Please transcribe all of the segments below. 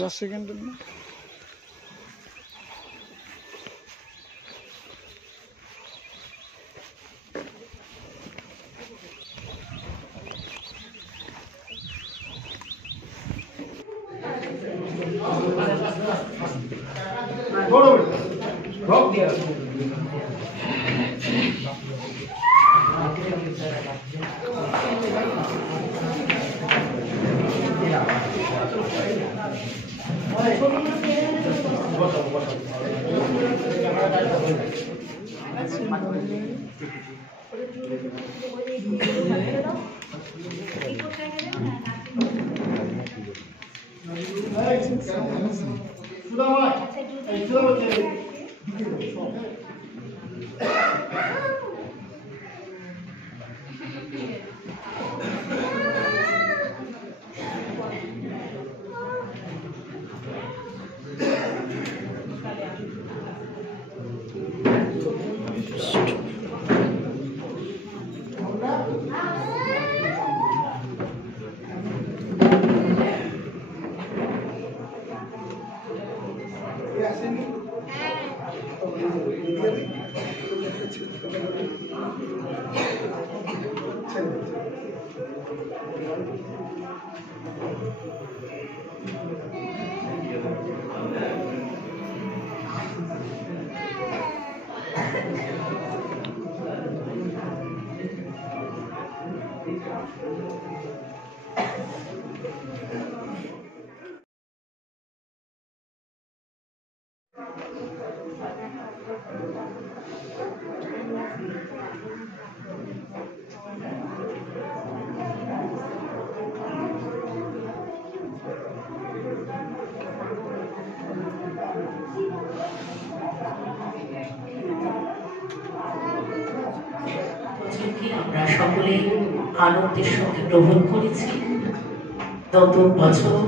10 সেকেন্ডের না আমরা সকলে আনন্দের সঙ্গে গ্রহণ করেছি। নতুন বছর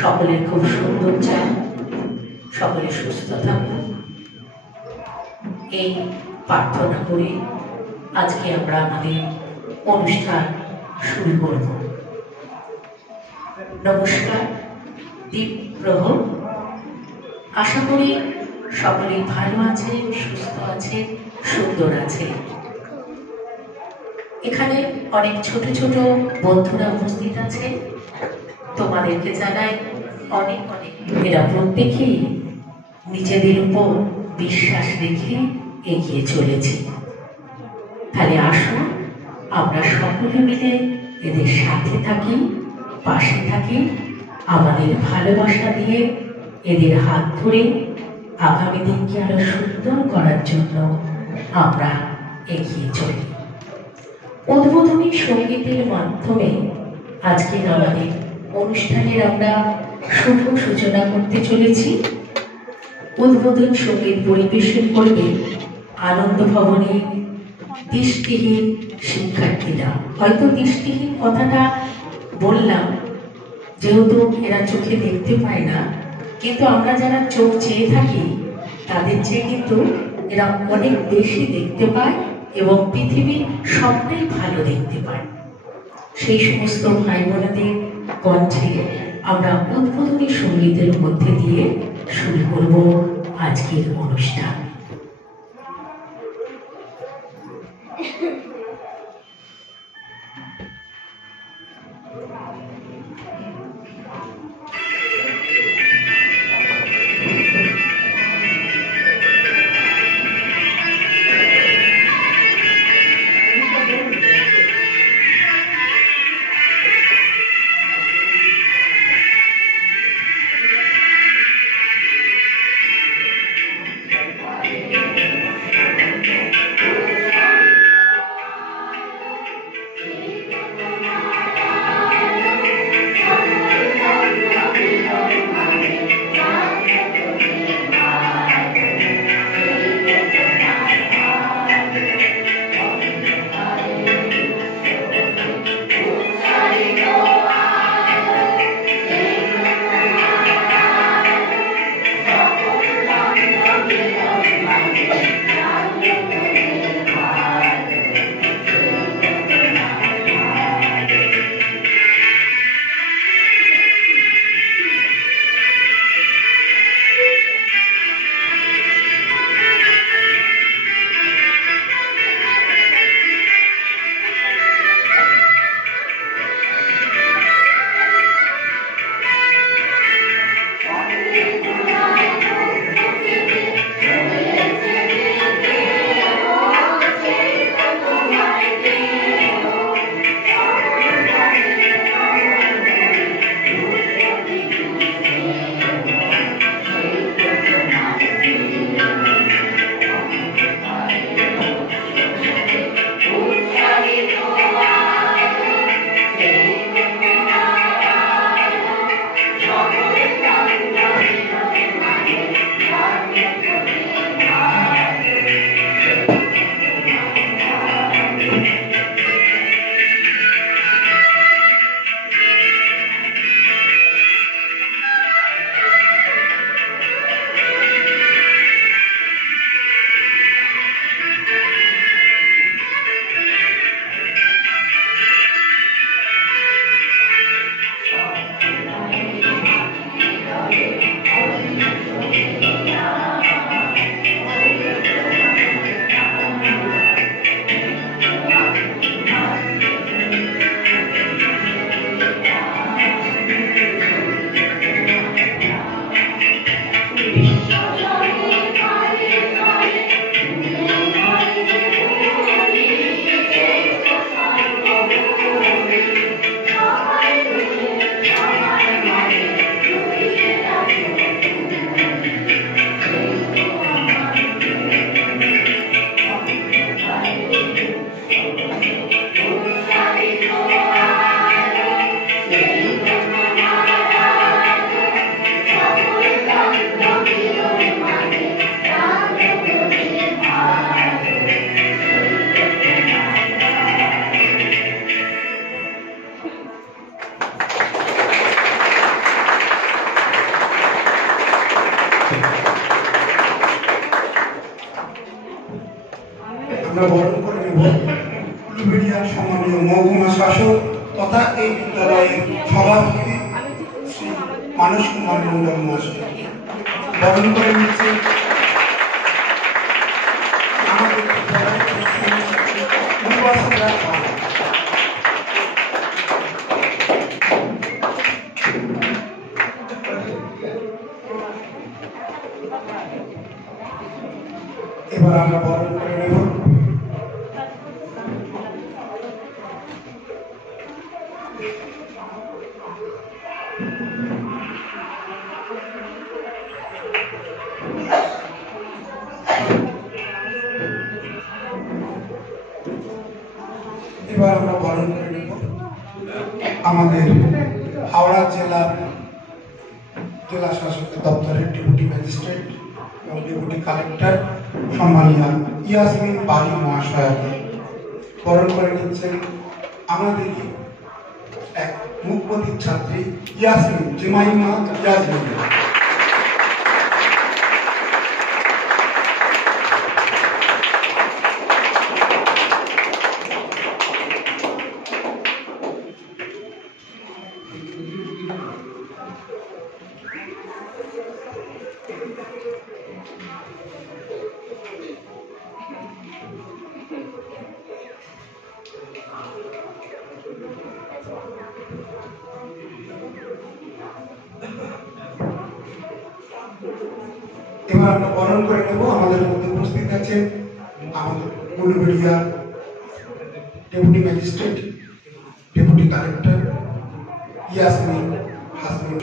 সকলের খুব সুন্দর যায়, সকলে সুস্থ থাকুন এই প্রার্থনা করে আজকে আমরা আমাদের অনুষ্ঠান শুরু করব। নমস্কার, দীপ প্রহর। আশা করি সকলে ভালো আছে, সুস্থ আছে, সুন্দর আছে। এখানে অনেক ছোট ছোট বন্ধুরা উপস্থিত আছে, তোমাদেরকে জানাই অনেক অনেক। এরা প্রত্যেকেই নিজেদের উপর বিশ্বাস রেখে এগিয়ে চলেছে। তাহলে আসুন আমরা সকলে মিলে এদের সাথে থাকি, পাশে থাকি, আমাদের ভালোবাসা দিয়ে এদের হাত ধরে আগামী দিনকে আরো সুন্দর করার জন্য আমরা এগিয়ে চলি। উদ্বোধনী সঙ্গীতের মাধ্যমে আজকের আমাদের অনুষ্ঠানের আমরা শুভ সূচনা করতে চলেছি। উদ্বোধন সঙ্গীত পরিবেশন করবে আনন্দ ভবনের দৃষ্টিহীন শিক্ষার্থীরা। হয়তো দৃষ্টিহীন কথাটা বললাম যেহেতু এরা চোখে দেখতে পায় না, কিন্তু আমরা যারা চোখ চেয়ে থাকি তাদের চেয়ে কিন্তু এরা অনেক বেশি দেখতে পায় এবং পৃথিবীর সবটাই ভালো দেখতে পায়। সেই সমস্ত ভাই বোনেদের কণ্ঠে আমরা উদ্বোধনী সঙ্গীতের মধ্যে দিয়ে শুরু করব আজকের অনুষ্ঠান। আমরা বরণ করে নেব উলুবেড়িয়ার সম্মানীয় মহকুমা শাসক তথা এই বিদ্যালয়ের সভাপতি শ্রী মানস কুমার মন্ডল মহাশয়। বরণ করে নিচ্ছে আমাদের বিদ্যালয়ের পূর্বাসীরা। এবার আমরা বরণ করে নেব আমাদের হাওড়া জেলা শাসকের দপ্তরের ডেপুটি ম্যাজিস্ট্রেট এবং ডেপুটি কালেক্টর সম্মানীয় ইয়াসমিন বাড়ি মহাশয়কে। বরণ করে নিচ্ছেন আমাদের এক মুখ্যমন্ত্রীর ছাত্রী ইয়াসমিন জেমাইমা ইয়াসমিন। এবার আমরা বরণ করে নেব। আমাদের মধ্যে উপস্থিত আছেন আমাদের Uluberia deputy magistrate deputy collector Yasmin Hasmin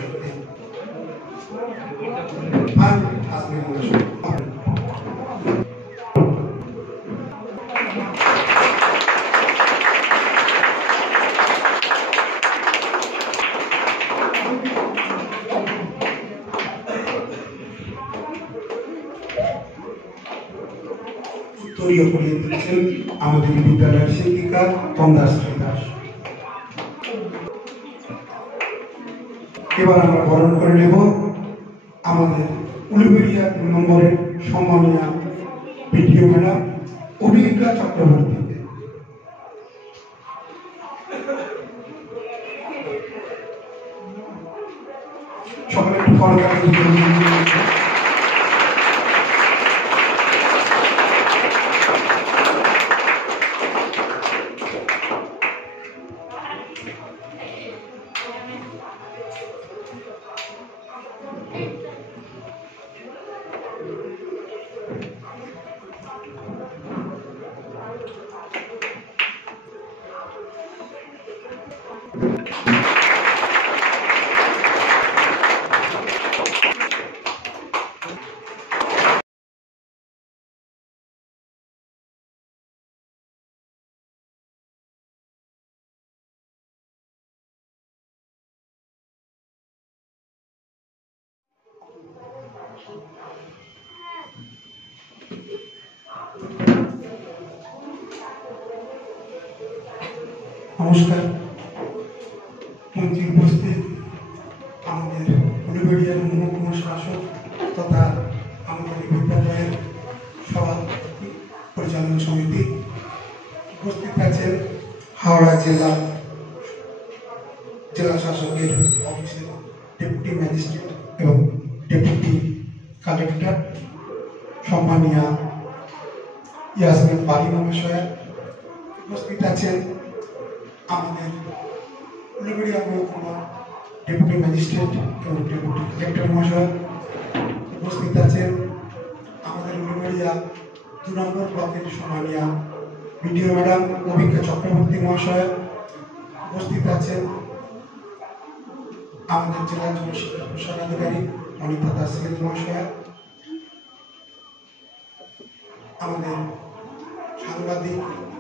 উত্তরীয় করিয়ে দিচ্ছেন আমাদের বিদ্যালয়ের শিক্ষিকা তন্দাশ্রী দাস। এবার আমরা বরণ করে নেব আমাদের উলুবেড়িয়া 2 নম্বরের সম্মানীয় ভিডিও ম্যাডাম অভিজ্ঞা চক্রবর্তীকে। সকলে একটু নমস্কার। মন্ত্রী উপস্থিত, আমাদের উলুবেড়িয়ার মহকুমা শাসক তথা আমাদের বিদ্যালয়ের সভাপতি পরিচালন সমিতি উপস্থিত আছেন হাওড়া জেলা শাসকের অফিসের ডেপুটি ম্যাজিস্ট্রেট এবং ডেপুটি কালেক্টর সম্মানীয় ইয়াসমিন বাড়ি মহাশয়া। উপস্থিত আছেন আমাদের উলুবেড়িয়া মহকুমা ডেপুটি ম্যাজিস্ট্রেট এবং ডেপুটি কালেক্টর মহাশয়। উপস্থিত আছেন আমাদের উলুবেড়িয়া 2 নম্বর ব্লকের সম্মানীয় ভিডিও ম্যাডাম অভিজ্ঞা চক্রবর্তী মহাশয়। উপস্থিত আছেন আমাদের জেলা জনশিক্ষা প্রশাসনাধিকারী অনিতা দাস মহাশয়। আমাদের সাংবাদিক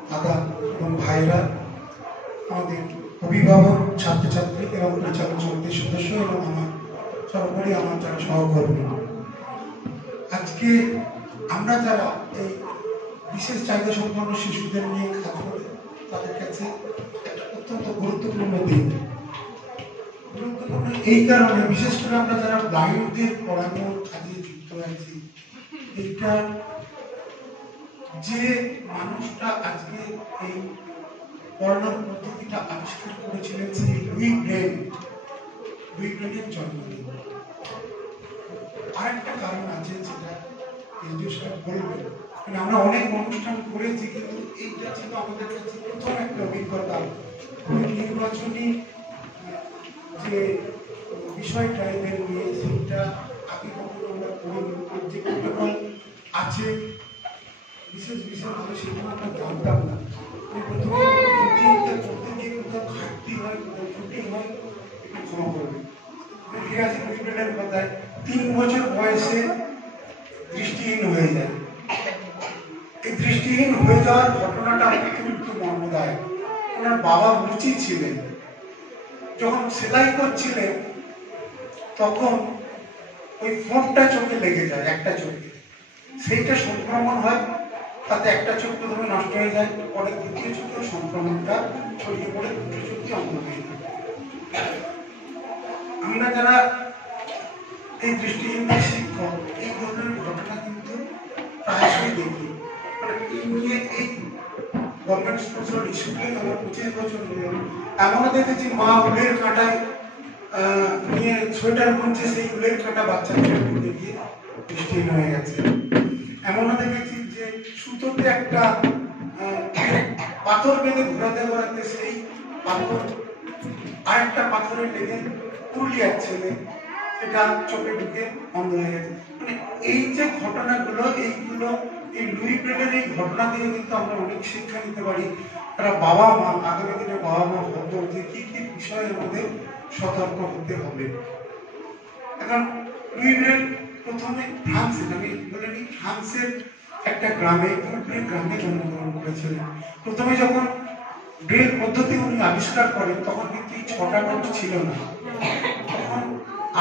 দাদা এবং ভাইরা, আমাদের অভিভাবক, ছাত্রছাত্রী এবং পরিচালন সমিতির সদস্য এবং আমার সর্বোপরি আমার যারা সহকর্মী, আজকে আমরা যারা এই বিশেষ চাহিদা সম্পন্ন শিশুদের নিয়ে কাজ করি তাদের কাছে একটা অত্যন্ত গুরুত্বপূর্ণ দিন। গুরুত্বপূর্ণ এই কারণে, বিশেষ করে আমরা যারা ব্লাইন্ডদের পড়ানোর কাজে যুক্ত আছি, এইটা যে মানুষটা আজকে এই পড়ানোর পদ্ধতিটা আবিষ্কার করেছিলেন সেই লুই ব্রেনের জন্মদিন। আর একটা কারণ আছে যেটা বলবেন, মানে আমরা অনেক অনুষ্ঠান করেছি কিন্তু এইটা ছিল আমাদের কাছে প্রথম একটা অভিজ্ঞতা। নির্বাচনী যে বিষয়টা এদের নিয়ে সেটা আগে কখনো আমরা করিনি, যে প্রোটোকল আছে বিশেষ বিশেষভাবে সেগুলো আমরা জানতাম না। প্রথমে করতে গিয়ে কোথাও ঘাটতি হয়, কোথাও ত্রুটি হয়, একটু ক্ষমা করবে। ঠিক আছে, লুইব্রেনের কথায় 3 বছর বয়সে দৃষ্টিহীন হয়ে যায়। এই দৃষ্টিহীন হয়ে যাওয়ার ঘটনাটা অত্যন্ত মর্মদায়ক। ওনার বাবা মুচি ছিলেন, যখন সেলাই করছিলেন তখন ওই ফোঁটটা চোখে লেগে যায়, একটা চোখে, সেইটা সংক্রমণ হয়, তাতে একটা চোখ প্রথমে নষ্ট হয়ে যায়, পরে দ্বিতীয় চোখে সংক্রমণটা ছড়িয়ে পড়ে দুটো চোখে অন্ধ হয়ে যায়। আমরা যারা এই দৃষ্টিহীনদের শিক্ষক, এই ধরনের ঘটনা কিন্তু প্রায়শই দেখি। এই গভর্নমেন্ট স্পন্সর স্কুলে আমার 25 বছর হয়ে এমনও দেখেছি মা উলের কাঁটায় নিয়ে সোয়েটার বুনছে, সেই উলের কাঁটা বাচ্চাদের বুনে গিয়ে দৃষ্টিহীন হয়ে গেছে। এমনও দেখেছি যে সুতোতে একটা পাথর বেঁধে ঘোরাতে ঘোরাতে সেই পাথর আরেকটা পাথরে লেগে পুরুলিয়ার ছেলে সেটা চোখে ঢুকে বন্ধ হয়ে গেছে। মানে এই যে ঘটনাগুলো, এইগুলো এই লুই ব্রেনের এই ঘটনা দিয়ে কিন্তু আমরা অনেক শিক্ষা নিতে পারি। তারা বাবা মা, আগামী দিনে বাবা মা ভাবতো যে কি কি বিষয়ের মধ্যে সতর্ক হতে হবে। এখন লুই ব্রেন প্রথমে ফ্রান্সে, আমি বলে নিই, ফ্রান্সের একটা গ্রামে জন্মগ্রহণ করেছিলেন। প্রথমে যখন ব্রেন পদ্ধতি উনি আবিষ্কার করেন তখন কিন্তু এই 6টা ডট ছিল না, তখন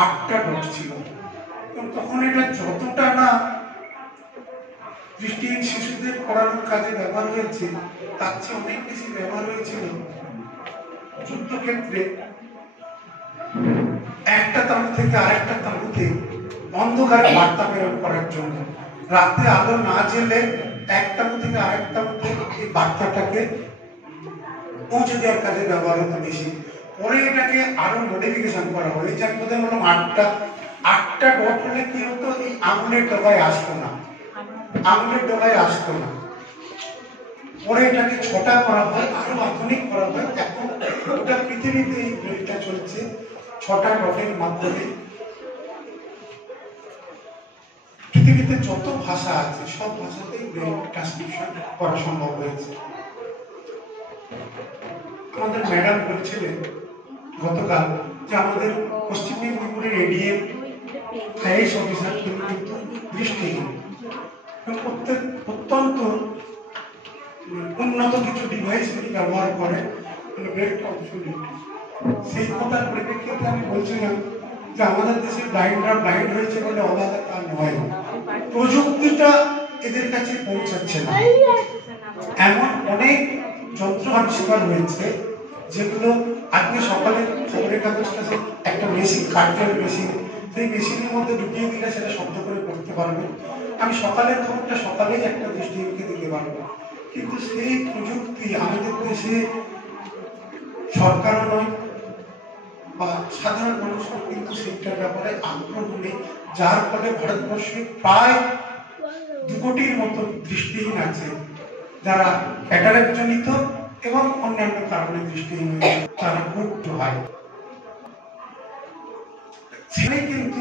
8টা ডট ছিল। তখন এটা যতটা না দৃষ্টিহীন শিশুদের পড়ানোর কাজে ব্যবহার হয়েছে, তার চেয়ে অনেক বেশি ব্যবহার হয়েছিল যুদ্ধক্ষেত্রে একটা তাঁবু থেকে আরেকটা তাঁবুতে অন্ধকারে বার্তা প্রেরণ করার জন্য। রাতে আলো না জ্বেলে এক তাঁবু থেকে আরেক তাঁবুতে এই বার্তাটাকে পৌঁছে দেওয়ার কাজে ব্যবহার হতো বেশি। পরে এটাকে আরো মডিফিকেশন করা হয়। এই যে আমি বললাম 8টা ডট হলে কি হতো, এই আঙুলের ডগায় আসতো না, পরে এটাকে 6টা করা হয়, আরো আধুনিক করা হয়। এখন গোটা পৃথিবীতে এই ব্রেনটা চলছে 6টা ডটের মাধ্যমে। পৃথিবীতে যত ভাষা আছে সব ভাষাতেই ব্রেন ট্রান্সক্রিপশন করা সম্ভব হয়েছে। আমাদের ম্যাডাম বলছিলেন গতকাল যে আমাদের পশ্চিম মেদিনীপুরের এডিএম আইএস অফিসার তিনি কিন্তু দৃষ্টিহীন, অত্যন্ত উন্নত কিছু ডিভাইস উনি ব্যবহার করেন, সেই কথার পরিপ্রেক্ষিতে আমি বলছিলাম যে আমাদের দেশে ব্লাইন্ডরা ব্লাইন্ড হয়েছে বলে অবাধা তা নয়, প্রযুক্তিটা এদের কাছে পৌঁছাচ্ছে না। এমন অনেক যন্ত্র আবিষ্কার হয়েছে যেগুলো আজকে সকালে খবরের কাগজটা একটা মেশিন, কার্টের মেশিন, সেই মেশিনের মধ্যে ঢুকিয়ে দিলে সেটা শব্দ করে পড়তে পারবে। আমি সকালের খবরটা সকালেই একটা দৃষ্টিহীনকে দিতে পারবো, কিন্তু সেই প্রযুক্তি আমাদের দেশে সরকারও নয় বা সাধারণ মানুষও কিন্তু সেইটার ব্যাপারে আগ্রহ নেই, যার ফলে ভারতবর্ষে প্রায় 2 কোটির মতো দৃষ্টিহীন আছে যারা ক্যাটারাক্ট জনিত এবং অন্যান্য কারণে দৃষ্টিহীন হয়ে তারা মুক্ত হয়। সেখানে কিন্তু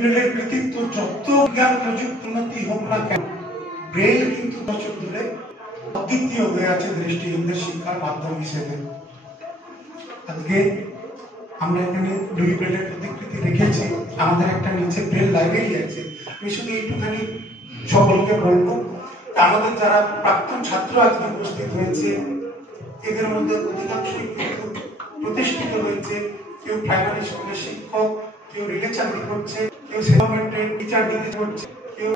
ব্রেইলের কৃতিত্ব যত জ্ঞান প্রযুক্তি উন্নতি হোক না কেন, ব্রেইল কিন্তু বছর ধরে অদ্বিতীয় হয়ে আছে দৃষ্টিহীনদের শিক্ষার মাধ্যম হিসেবে। আজকে আমরা এখানে লুই ব্রেইলের প্রতিকৃতি রেখেছি, আমাদের একটা নিচে ব্রেইল লাইব্রেরি আছে। আমি শুধু এইটুখানি সকলকে বলবো, আমাদের যারা প্রাক্তন ছাত্র আজকে উপস্থিত হয়েছে এদের মধ্যে অধিকাংশই কিন্তু প্রতিষ্ঠিত হয়েছে। কেউ প্রাইমারি স্কুলের শিক্ষক, কেউ রেলে চাকরি করছে, কেউ সেভামেন্টের টিচার ডিগ্রি করছে, কেউ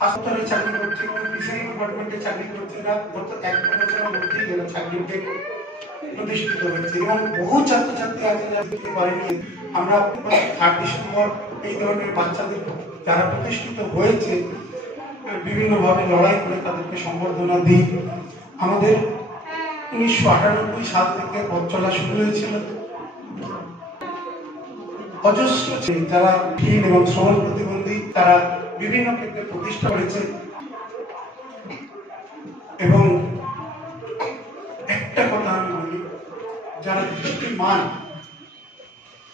হাসপাতালে চাকরি করছে, কেউ ফিশারি ডিপার্টমেন্টে চাকরি করছে। এরা গত 1 বছরের মধ্যেই এরা চাকরিতে প্রতিষ্ঠিত হয়েছে এবং বহু ছাত্রছাত্রী আছে যারা দিতে পারেনি। আমরা 3 ডিসেম্বর এই ধরনের বাচ্চাদের যারা প্রতিষ্ঠিত হয়েছে বিভিন্নভাবে লড়াই করে তাদেরকে সম্বর্ধনা দিই। আমাদের 1998 সাল থেকে পথ চলা শুরু হয়েছিল। অজস্র যারা ক্ষীণ এবং শ্রবণ প্রতিবন্ধী তারা বিভিন্ন ক্ষেত্রে প্রতিষ্ঠা করেছে এবং একটা কথা আমি বলি, যারা দৃষ্টিমান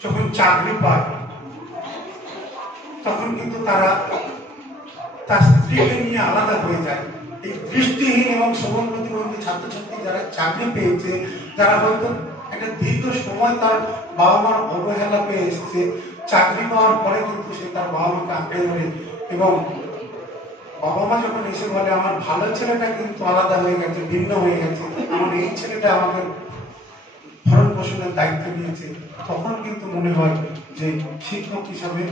যখন চাকরি পায় তখন কিন্তু তারা তার স্ত্রীকে নিয়ে আলাদা হয়ে যায়। এই দৃষ্টিহীন এবং শ্রবণ প্রতিবন্ধী ছাত্রছাত্রী যারা চাকরি পেয়েছে, যারা হয়তো একটা দীর্ঘ সময় তার বাবা মার অবহেলা পেয়ে এসেছে, চাকরি পাওয়ার পরে কিন্তু সে তার বাবা মাকে আঁকড়ে ধরে এবং বাবা মা যখন এসে বলে আমার ভালো ছেলেটা কিন্তু আলাদা হয়ে গেছে, ভিন্ন হয়ে গেছে, আমার এই ছেলেটা আমাকে ভরণ পোষণের দায়িত্ব নিয়েছে, তখন কিন্তু মনে হয় যে শিক্ষক হিসাবে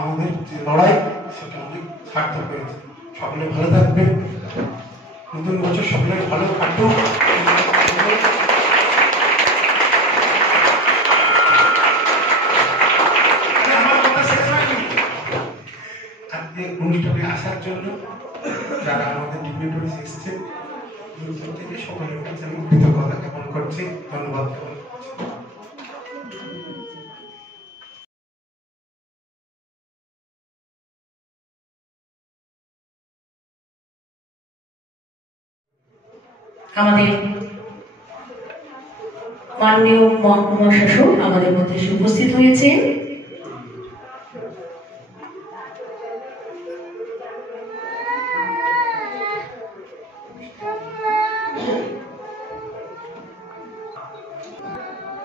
আমাদের যে লড়াই সেটা অনেক সার্থক হয়েছে। সকলে ভালো থাকবে, নতুন বছর সকলে ভালো কাটুক। আমার কথা শেষ হয়নি। আজকে অনুষ্ঠানে আসার জন্য যারা আমাদের ডিগনিটারিজ এসেছে থেকে সকলের কাছে আমি কৃতজ্ঞতা জ্ঞাপন করছি, ধন্যবাদ জ্ঞাপন করছি। আমাদের মাননীয় মহকুমা শাসক আমাদের মধ্যে উপস্থিত হয়েছেন।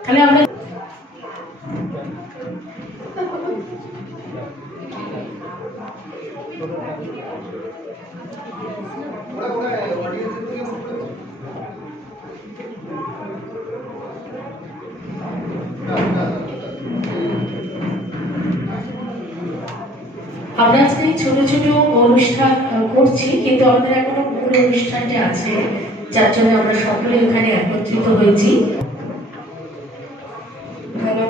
তাহলে আমরা আমরা আজকে ছোট ছোট অনুষ্ঠান করছি, কিন্তু আমাদের এখনো মূল অনুষ্ঠানটি আছে, যার জন্য আমরা সকলে এখানে একত্রিত হয়েছি। হ্যালো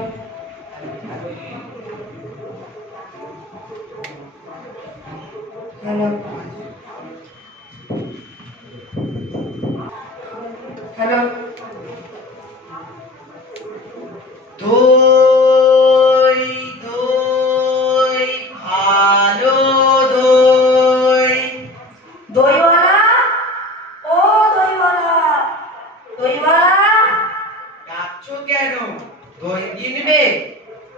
হ্যালো হ্যালো দই দই ভালো দই। দইওয়ালা, ও দইওয়ালা, দইওয়ালা, ডাকছো কেন? দই কিনবে?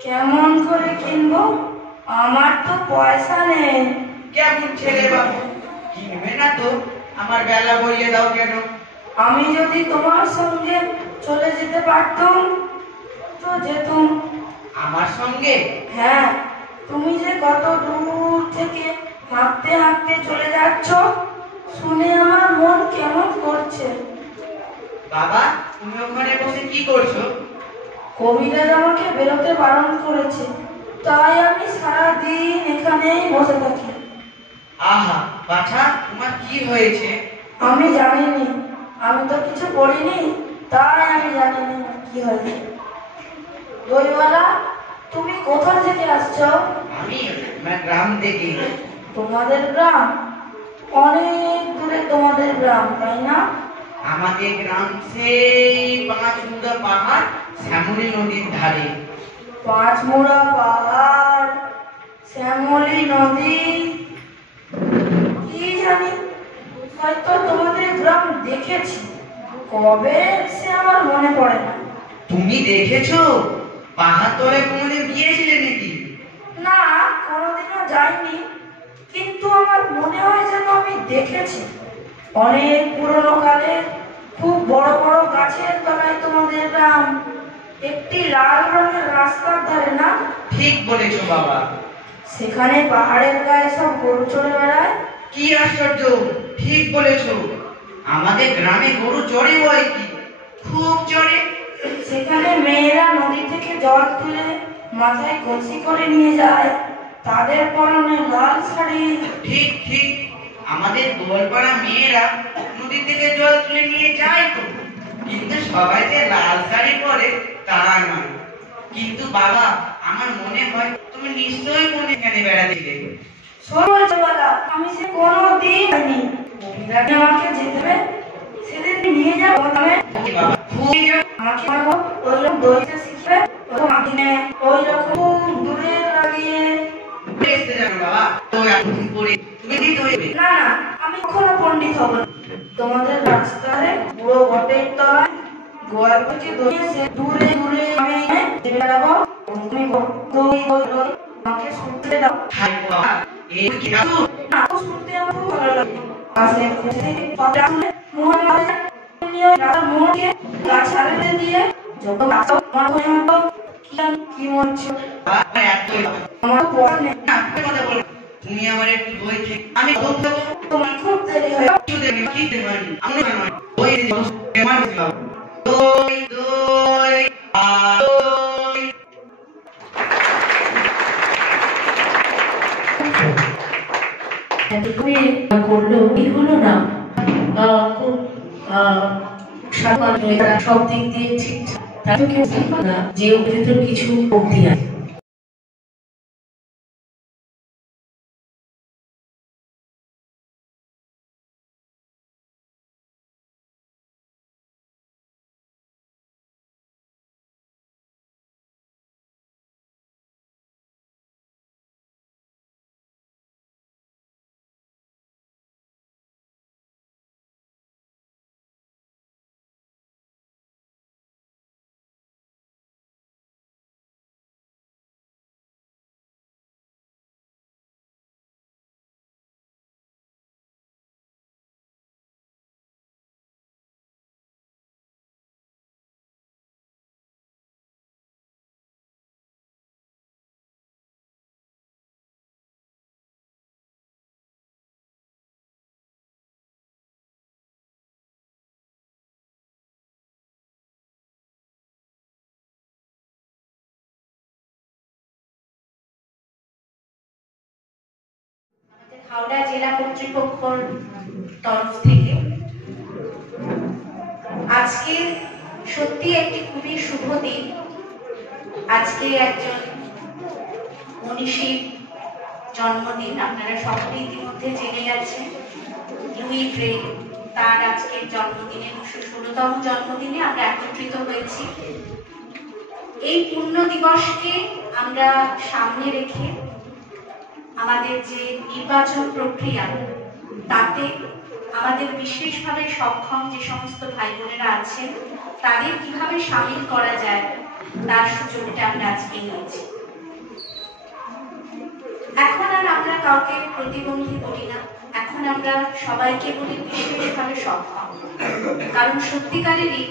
কেমন করে কিনবো? আমার তো পয়সা নেই। কেমন ছেলে বাবু, কিনবে না তো? আমার বেলা বইয়ে দাও কেন? আমি যদি তোমার সঙ্গে চলে যেতে পারতুম তো যেতুম। আমার সঙ্গে? হ্যাঁ, তুমি যে কত দূর থেকে হাঁটতে হাঁটতে চলে যাচ্ছ শুনে আমার মন কেমন করছে। বাবা, তুমি ওখানে বসে কি করছো? কবিরাজ আমাকে বেরোতে বারণ করেছে, তাই আমি সারাদিন এখানেই বসে থাকি। আহা বাছা, তোমার কি হয়েছে? আমি জানিনি, আমি তো কিছু করিনি, তাই আমি জানিনি কি হয়েছে। দইওয়ালা, তুমি কোথা থেকে আসছো? আমি গ্রাম থেকে। তোমাদের গ্রাম? অনেক দূরে তোমাদের গ্রাম, তাই না? আমাদের গ্রাম সেই 5 মুড়া পাহাড় শ্যামলী নদীর ধারে। 5 মুড়া পাহাড়, শ্যামলী নদী, কি জানি, হয়তো তোমাদের গ্রাম দেখেছি, কবে সে আমার মনে পড়ে না। তুমি দেখেছো? পাহাড় তলে কোনোদিন গিয়েছিলে নাকি? না, কোনোদিনও যাইনি, কিন্তু আমার মনে হয় যেন আমি দেখেছি। অনেক পুরনো কালে খুব বড় বড় গাছের তলায় তোমাদের গ্রাম, একটি লাল রঙের রাস্তার ধারে, না? ঠিক বলেছো বাবা। সেখানে পাহাড়ের গায়ে সব গরু চড়ে বেড়ায়। কি আশ্চর্য, ঠিক বলেছো। আমাদের গ্রামে গরু চড়ে বয় কি, খুব চড়ে। সেখানে মেয়েরা নদী থেকে জল তুলে মাথায় কলসি করে নিয়ে যায়, তাদের পরনে লাল শাড়ি। ঠিক ঠিক, আমাদের গোয়ালপাড়া মেয়েরা নদী থেকে জল তুলে নিয়ে যায় তো, কিন্তু সবাই যে লাল শাড়ি পরে তা নয়। কিন্তু বাবা, আমার মনে হয় তুমি নিশ্চয়ই কোন এখানে বেড়াতে গেলে। সরবলা আমি সে কোনোদিন হয়নি। বিরাটে আমাকে যেতে হবে, সেদিন নিয়ে যাবো তবে আমাকে বলবো ওই লোক দইতে শিখবে, ওরকম আদিনে ওই রকম দূরে লাগিয়ে না না আমি কখনো পণ্ডিত হব না। তোমাদের রাস্তায় পুরো বটের তলায় গোয়াল থেকে দইয়ে সে দূরে দূরে আমি বেড়াবো। তুমি দই দই দই আমাকে শুনতে দাও। না শুনতে আমার খুব ভালো লাগে। আসলে খুশি কথা শুনে মোহন মাঝে নিয়ে রাতার মোহনকে গাছ হারিয়ে দিয়ে যত আসো আমার হয়ে হতো কি মন ছিল আমার পড়া নেই। তুমি আমার একটু দই খেয়ে আমি খুব দেবো। তোমার খুব দেরি হয় কি দেবেন আমি দই আমার দই দই দই করলো এই হলো না খুব সব দিক দিয়ে ঠিকঠাক, তাই তো কেউ থাকবে না যে ওর ভেতর কিছু কমতি আছে। হাওড়া জেলা কর্তৃপক্ষের তরফ থেকে আজকে সত্যি একটি খুবই শুভ দিন। আজকে একজন মনীষীর জন্মদিন, আপনারা সকলে ইতিমধ্যে জেনে গেছেন। লুই ব্রে, তার আজকের জন্মদিনে 216তম জন্মদিনে আমরা একত্রিত হয়েছি। এই পূর্ণ দিবসকে আমরা সামনে রেখে আমাদের যে নির্বাচন প্রক্রিয়া, তাতে আমাদের বিশেষভাবে সক্ষম যে সমস্ত ভাই বোনেরা আছেন তাদের কিভাবে সামিল করা যায় তার সুযোগটা আমরা আজকে নিয়েছি। এখন আর আমরা কাউকে প্রতিবন্ধী বলি না, এখন আমরা সবাইকে বলি বিশেষভাবে সক্ষম। কারণ সত্যিকারেরই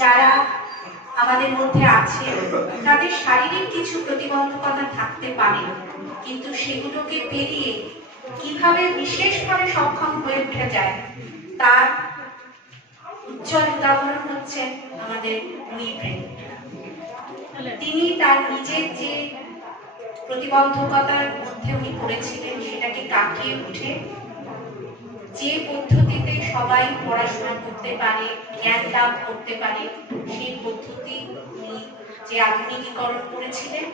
যারা আমাদের মধ্যে আছে তাদের শারীরিক কিছু প্রতিবন্ধকতা থাকতে পারে, কিন্তু সেগুলোকে পেরিয়ে কিভাবে বিশেষভাবে সক্ষম হয়ে উঠে যায় তার উজ্জ্বল উদাহরণ হচ্ছে আমাদের লুই ব্রে। তিনি তার নিজের যে প্রতিবন্ধকতার মধ্যে উনি পড়েছিলেন সেটাকে কাটিয়ে উঠে যে পদ্ধতিতে সবাই পড়াশোনা করতে পারে, জ্ঞান লাভ করতে পারে, সেই পদ্ধতি উনি যে আধুনিকীকরণ করেছিলেন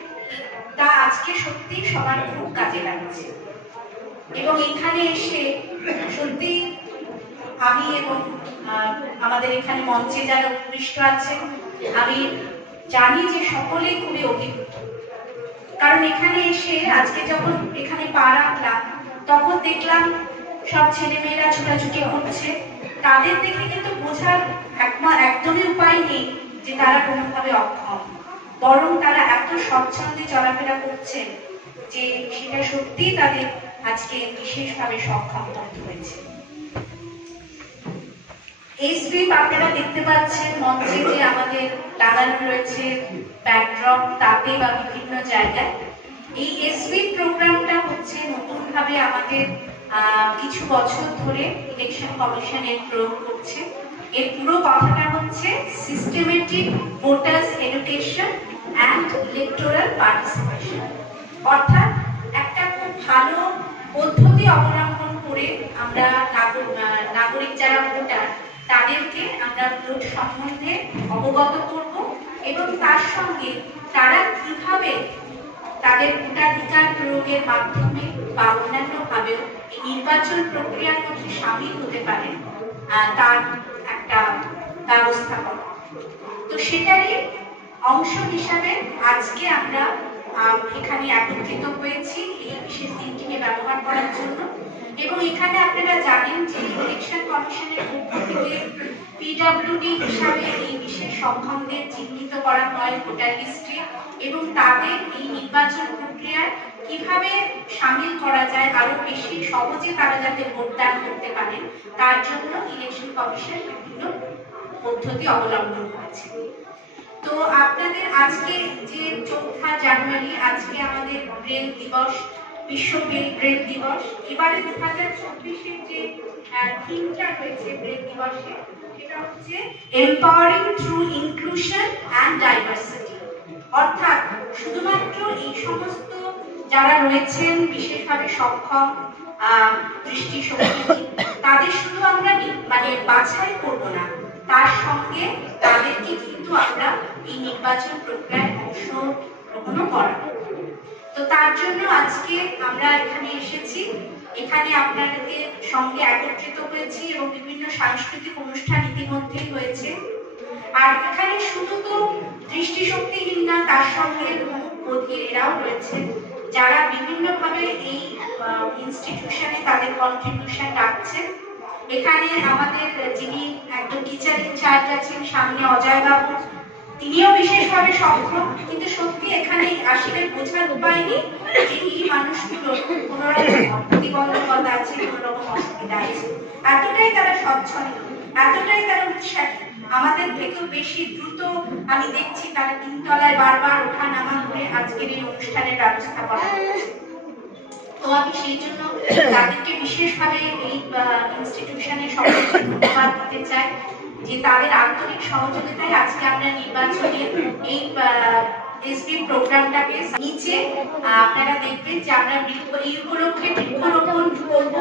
তা আজকে সত্যি সবার খুব কাজে লাগছে। এবং এখানে এসে সত্যি আমি এবং আমাদের এখানে মঞ্চে যারা উপবিষ্ট আছেন আমি জানি যে সকলেই খুবই অভিভূত। কারণ এখানে এসে আজকে যখন এখানে পা রাখলাম তখন দেখলাম সব ছেলেমেয়েরা ছোটাছুটি করছে, তাদের দেখে কিন্তু বোঝার একদমই উপায় নেই যে তারা কোনোভাবে অক্ষম, বরং তারা এত স্বচ্ছন্দে চলাফেরা করছেন যে সেটা সত্যি তাদের আজকে বিশেষভাবে সক্ষম করতে হয়েছে। এই স্ট্রিপ আপনারা দেখতে পাচ্ছেন মঞ্চে যে আমাদের লাগানো রয়েছে ব্যাকড্রপ, তাতে বা বিভিন্ন জায়গায়। এই এসবি প্রোগ্রামটা হচ্ছে নতুনভাবে আমাদের কিছু বছর ধরে ইলেকশন কমিশন এর প্রয়োগ করছে। এর পুরো কথাটা হচ্ছে systematic voters education and electoral participation, অর্থাৎ একটা খুব ভালো পদ্ধতি অবলম্বন করে আমরা নাগরিক যারা ভোটার তাদেরকে আমরা ভোট সম্বন্ধে অবগত করব এবং তার সঙ্গে তারা কিভাবে তাদের ভোটাধিকার প্রয়োগের মাধ্যমে বা অন্যান্যভাবেও এই নির্বাচন প্রক্রিয়ার মধ্যে সামিল হতে পারে তার একটা ব্যবস্থা করা। তো সেটারই অংশ হিসাবে আজকে আমরা এখানে একত্রিত হয়েছি এই বিশেষ দিনটিকে ব্যবহার করার জন্য। এবং এখানে আপনারা জানেন যে ইলেকশন কমিশনের পক্ষ থেকে পিডব্লিউডি হিসাবে এই বিশেষ সক্ষমদের চিহ্নিত করা হয় ভোটার লিস্টে, এবং তাদের এই নির্বাচন প্রক্রিয়ায় কিভাবে সামিল করা যায়, আরো বেশি সহজে তারা যাতে ভোটদান করতে পারেন তার জন্য ইলেকশন কমিশন বিভিন্ন পদ্ধতি অবলম্বন করেছে। তো আপনাদের আজকে যে 4 জানুয়ারি আজকে আমাদের ব্রেল দিবস, বিশ্ব ব্রেল দিবস। এবারে 2024-এর যে থিমটা রয়েছে ব্রেল দিবসে, সেটা হচ্ছে empowering through inclusion and diversity. অর্থাৎ শুধুমাত্র এই সমস্ত যারা রয়েছেন বিশেষভাবে সক্ষম দৃষ্টিশক্তি, তাদের শুধু আমরা মানে বাছাই করব না, তার সঙ্গে তাদেরকে কিন্তু আমরা এই নির্বাচন প্রক্রিয়ায় অংশগ্রহণ করাবো। তো তার জন্য আজকে আমরা এখানে এসেছি, এখানে আপনাদের সঙ্গে একত্রিত হয়েছি এবং বিভিন্ন সাংস্কৃতিক অনুষ্ঠান ইতিমধ্যেই হয়েছে। আর এখানে শুধু তো দৃষ্টিশক্তিহীন না, তার সঙ্গে বধির এরাও রয়েছে যারা বিভিন্নভাবে এই ইনস্টিটিউশনে তাদের কন্ট্রিবিউশন রাখছেন। এখানে আমাদের যিনি একদম টিচার ইনচার্জ আছেন সামনে অজয় বাবু, তিনিও বিশেষভাবে সক্ষম, কিন্তু সত্যি এখানে আসলে বোঝার উপায় নেই যে এই মানুষগুলো কোনো রকম প্রতিবন্ধকতা আছে, কোনো রকম অসুবিধা আছে, এতটাই তারা স্বচ্ছন্দ, এতটাই তারা উৎসাহী। আমাদের থেকেও বেশি দ্রুত আমি দেখছি তারা 3 তলায় বারবার ওঠা নামা করে আজকের এই অনুষ্ঠানের ব্যবস্থা করা হচ্ছে। তো আমি সেই জন্য তাদেরকে বিশেষভাবে এই ইনস্টিটিউশনের সকলকে ধন্যবাদ দিতে চাই যে তাদের আন্তরিক সহযোগিতায় আজকে আমরা নির্বাচনের এই এসপি প্রোগ্রামটাকে নিচে আপনারা দেখবেন যে আমরা এই উপলক্ষে বৃক্ষরোপণ করব।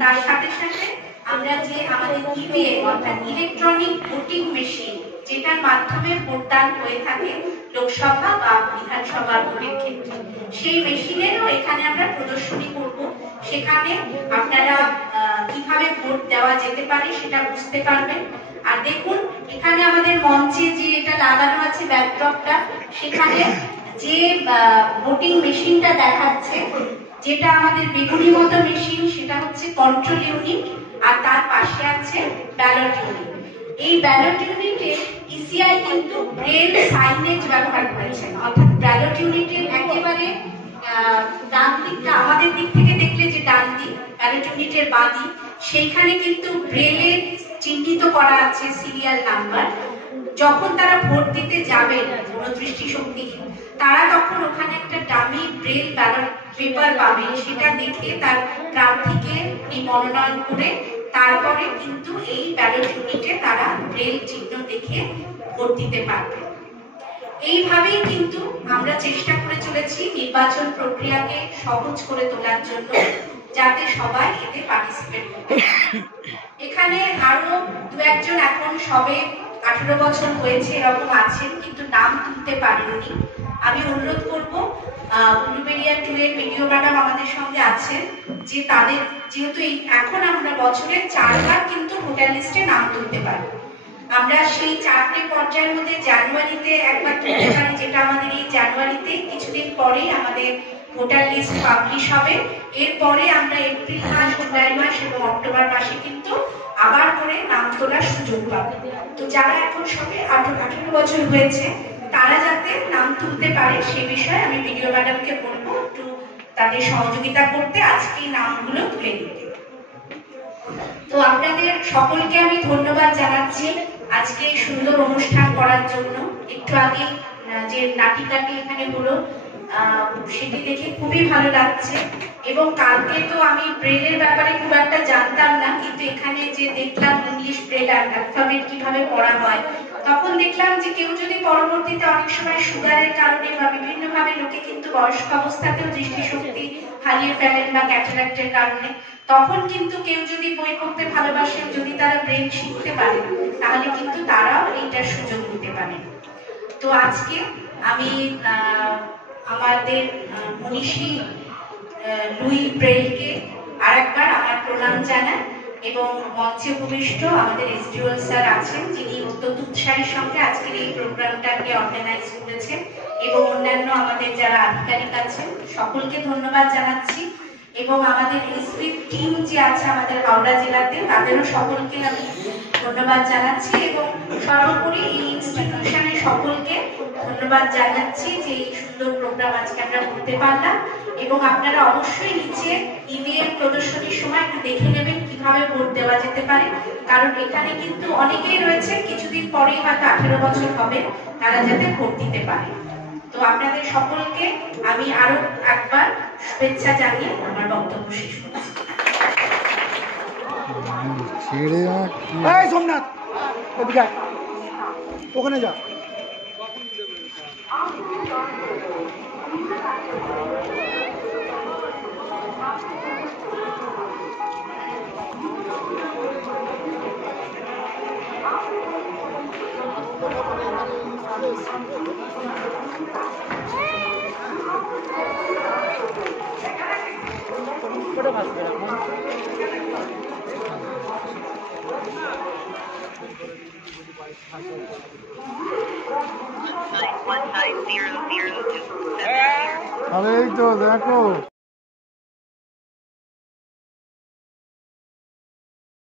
তার সাথে সাথে আমরা যে আমাদের ইভিএম অর্থাৎ ইলেকট্রনিক ভোটিং মেশিন, যেটার মাধ্যমে ভোটদান হয়ে থাকে লোকসভা বা বিধানসভা ভোটের ক্ষেত্রে, সেই মেশিনেরও এখানে আমরা প্রদর্শনী করব। সেখানে আপনারা কিভাবে ভোট দেওয়া যেতে পারে সেটা বুঝতে পারবেন। আর দেখুন এখানে আমাদের মঞ্চে যে এটা লাগানো আছে ব্যাকড্রপটা, সেখানে যে ভোটিং মেশিনটা দেখাচ্ছে, যেটা আমাদের বেগুনি মতো মেশিন, সেটা হচ্ছে কন্ট্রোল ইউনিট, আর তার পাশে আছে ব্যালট ইউনিট। এই ব্যালট ইউনিটে ইসিআই কিন্তু ব্রেল সাইনেজ ব্যবহার করেছেন, অর্থাৎ ব্যালট ইউনিটের একেবারে ডান দিকটা আমাদের দিক থেকে দেখলে যে ডান দিক, ব্যালট ইউনিটের বাঁ দিক, সেইখানে কিন্তু ব্রেলে চিহ্নিত করা আছে সিরিয়াল নাম্বার। যখন তারা ভোট দিতে যাবেন কোনো দৃষ্টিশক্তিহীন, তারা তখন ওখানে একটা ডামি ব্রেল ব্যালট পেপার পাবেন, সেটা দেখে তার প্রার্থীকে মনোনয়ন করে তারপরে কিন্তু এই ব্যালট ইউনিটে তারা ব্রেল চিহ্ন দেখে ভোট দিতে পারবে। এইভাবেই কিন্তু আমরা চেষ্টা করে চলেছি নির্বাচন প্রক্রিয়াকে সহজ করে তোলার জন্য, যাতে সবাই এতে পার্টিসিপেট করতে পারে। এখানে আরো 2-1 জন এখন সবে 18 বছর হয়েছে এরকম আছেন, কিন্তু নাম তুলতে পারেননি। আমি অনুরোধ করব ব্লুবেরিয়া 2 এর ভিডিও ম্যাডাম আমাদের সঙ্গে আছেন, যে তাদের যেহেতু এখন আমরা বছরে 4 বার কিন্তু ভোটার লিস্টে নাম তুলতে পারি। আমরা সেই 4টে পর্যায়ের মধ্যে জানুয়ারিতে একবার তুলতে পারি, যেটা আমাদের এই জানুয়ারিতে কিছুদিন পরেই আমাদের ভোটার লিস্ট পাবলিশ হবে। এরপরে আমরা এপ্রিল মাস, জুলাই মাস এবং অক্টোবর মাসে কিন্তু আবার করে নাম তোলার সুযোগ পাবো। তো যারা এখন সবে 18 বছর হয়েছে তারা যাতে নাম তুলতে পারে সে বিষয়ে আমি ভিডিও ম্যাডামকে বলবো একটু তাদের সহযোগিতা করতে, আজকে নামগুলো তুলে দিতে। তো আপনাদের সকলকে আমি ধন্যবাদ জানাচ্ছি আজকে এই সুন্দর অনুষ্ঠান করার জন্য। একটু আগে যে নাটিকাটি এখানে হলো সেটি দেখে খুবই ভালো লাগছে, এবং কালকে তো আমি ব্রেলের ব্যাপারে খুব একটা জানতাম না, কিন্তু এখানে যে দেখলাম ইংলিশ ব্রেল অ্যালফাবেট কিভাবে পড়া হয়, তখন দেখলাম যে কেউ যদি পরবর্তীতে অনেক সময় সুগারের কারণে বা বিভিন্নভাবে লোকে কিন্তু বয়স্ক অবস্থাতেও দৃষ্টিশক্তি হারিয়ে ফেলেন বা ক্যাটারাক্টের কারণে, তখন কিন্তু কেউ যদি বই পড়তে ভালোবাসেন, যদি তারা ব্রেল শিখতে পারে, তাহলে কিন্তু তারাও এইটার সুযোগ নিতে পারে। তো আজকে আমি আমাদের মনীষী লুই ব্রেইলকে আরেকবার আমার প্রণাম জানাই এবং মঞ্চে উপবিষ্ট আমাদের এসডিওল স্যার আছেন, যিনি অত্যন্ত উৎসাহের সঙ্গে আজকের এই প্রোগ্রামটাকে অর্গানাইজ করেছেন, এবং অন্যান্য আমাদের যারা আধিকারিক আছেন সকলকে ধন্যবাদ জানাচ্ছি। এবং আমাদের এসপি টিম যে আছে আমাদের হাওড়া জেলাতে, তাদেরও সকলকে আমি ধন্যবাদ জানাচ্ছি এবং সর্বোপরি এই ইনস্টিটিউশনের সকলকে ধন্যবাদ জানাচ্ছি যে এই সুন্দর প্রোগ্রাম আজকে আমরা করতে পারলাম। এবং আপনারা অবশ্যই নিচে ইভিএম প্রদর্শনীর সময় একটু দেখে নেবেন কিভাবে ভোট দেওয়া যেতে পারে, কারণ এখানে কিন্তু অনেকেই রয়েছে কিছুদিন পরেই হয়তো 18 বছর হবে, তারা যাতে ভোট দিতে পারে। তো আপনাদের সকলকে আমি আরো একবার শুভেচ্ছা জানিয়ে আমার বক্তব্য শেষ করছি। সোমনাথ ওখানে যা। আরে এই তো দেখো।